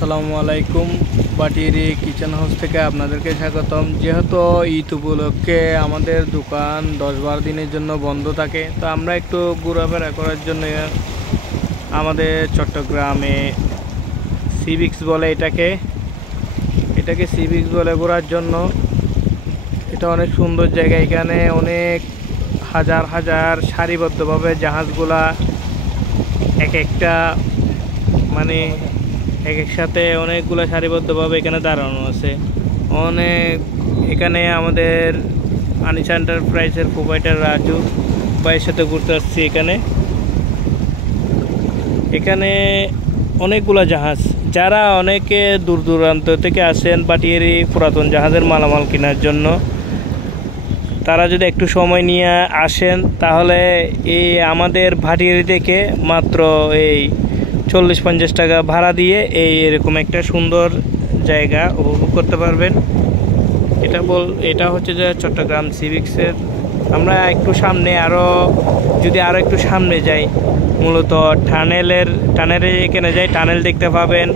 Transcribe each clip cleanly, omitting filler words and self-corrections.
আসসালামু আলাইকুম। Batiari kitchen house থেকে আপনাদেরকে স্বাগতম। যেহেতু ঈদ উপলক্ষে আমাদের দোকান 10-12 দিনের জন্য বন্ধ থাকে, তো আমরা একটু ঘোরাফেরা করার জন্য আমাদের চট্টগ্রামে সিভিক্স বলে এটাকে সিভিক্স বলে ঘোরার জন্য। এটা অনেক সুন্দর জায়গা। এখানে অনেক হাজার হাজার সারিবদ্ধভাবে জাহাজগুলা এক একটা এক একসাথে অনেকগুলো সারিবদ্ধভাবে এখানে দাঁড়ানো আছে। এখানে আমাদের আনিস এন্টারপ্রাইজের প্রোপাইটার রাজু ভাইয়ের সাথে ঘুরতে আসছি। এখানে অনেকগুলো জাহাজ, যারা অনেকে দূর দূরান্ত থেকে আসেন বাটিয়ারি পুরাতন জাহাজের মালামাল কেনার জন্য, তারা যদি একটু সময় নিয়ে আসেন তাহলে এই আমাদের বাটিয়ারি থেকে মাত্র এই 40-50 টাকা ভাড়া দিয়ে এরকম একটা সুন্দর জায়গা উপভোগ করতে পারবেন। এটা হচ্ছে যে চট্টগ্রাম সিভিক্সের। আমরা একটু সামনে যদি আরও একটু সামনে যাই, মূলত টানেলের এখানে যাই, টানেল দেখতে পাবেন,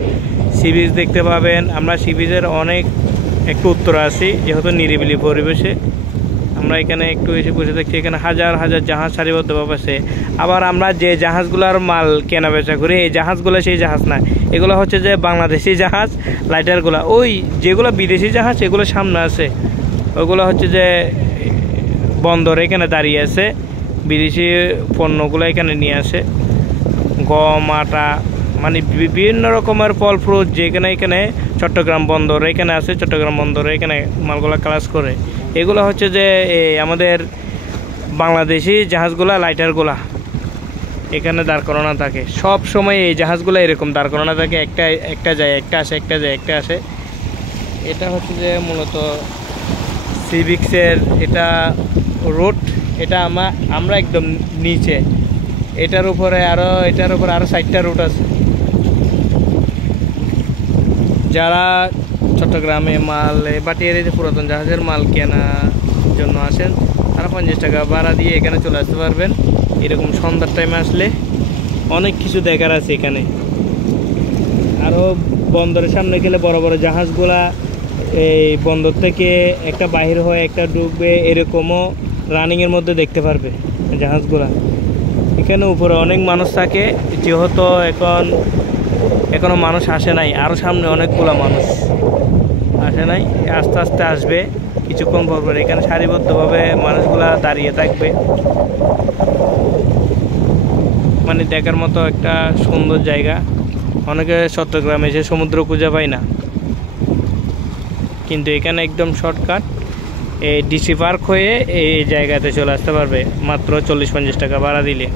সিভিক্স দেখতে পাবেন। আমরা সিভিক্সের একটু উত্তরে আছি, যেহেতু নিরিবিলি পরিবেশে আমরা এখানে একটু এসে বসে দেখছি। এখানে হাজার হাজার জাহাজ সারিবদ্ধভাবে আছে। আবার আমরা যে জাহাজগুলোর মাল কেনা বেচা করি, এই জাহাজগুলো সেই জাহাজ না, এগুলো হচ্ছে যে বাংলাদেশি জাহাজ। লাইটারগুলো ওই যেগুলো বিদেশি জাহাজ, এগুলো সামনে আছে, ওইগুলো হচ্ছে যে বন্দরে এখানে দাঁড়িয়ে আছে। বিদেশি পণ্যগুলো এখানে নিয়ে আসে, গম, আটা, বিভিন্ন রকমের ফল ফ্রুট এখানে চট্টগ্রাম বন্দরে এখানে আছে। চট্টগ্রাম বন্দরে এখানে মালগুলা ক্লাস করে। এগুলো হচ্ছে যে আমাদের বাংলাদেশি জাহাজগুলা, লাইটারগুলা এখানে দাঁড় করানো থাকে। সব সময় এই জাহাজগুলো এরকম দাঁড় করানো থাকে, একটা যায় একটা আসে, একটা যায় একটা আসে। এটা হচ্ছে যে মূলত সিভিক্সের এটা রোড। এটা আমরা একদম নিচে, এটার উপরে আরও 4টা রুট আছে। যারা চট্টগ্রামে বাটিয়ারিতে পুরাতন জাহাজের মাল কেনার জন্য আসেন, তারা 50 টাকা ভাড়া দিয়ে এখানে চলে আসতে পারবেন। এরকম সন্ধ্যার টাইমে আসলে অনেক কিছু দেখার আছে এখানে। আরও বন্দরের সামনে গেলে বড় বড় জাহাজগুলা এই বন্দর থেকে একটা বাহির হয়ে একটা ঢুকবে, এরকমও রানিংয়ের মধ্যে দেখতে পারবে জাহাজগুলা। এখানে উপরে অনেক মানুষ থাকে, যেহেতু এখনো মানুষ আসে নাই। আরও সামনে অনেকগুলো মানুষ আসে নাই, আস্তে আস্তে আসবে কিছুক্ষণ পর। এখানে সারিবদ্ধভাবে মানুষগুলা দাঁড়িয়ে থাকবে। দেখার মতো একটা সুন্দর জায়গা। অনেকে চট্টগ্রামে এসে সমুদ্র খুঁজে পায় না, কিন্তু এখানে একদম শর্টকাট ডিসি পার্ক হয়ে এই জায়গাতে চলে আসতে পারবে মাত্র 40-50 টাকা ভাড়া দিলে।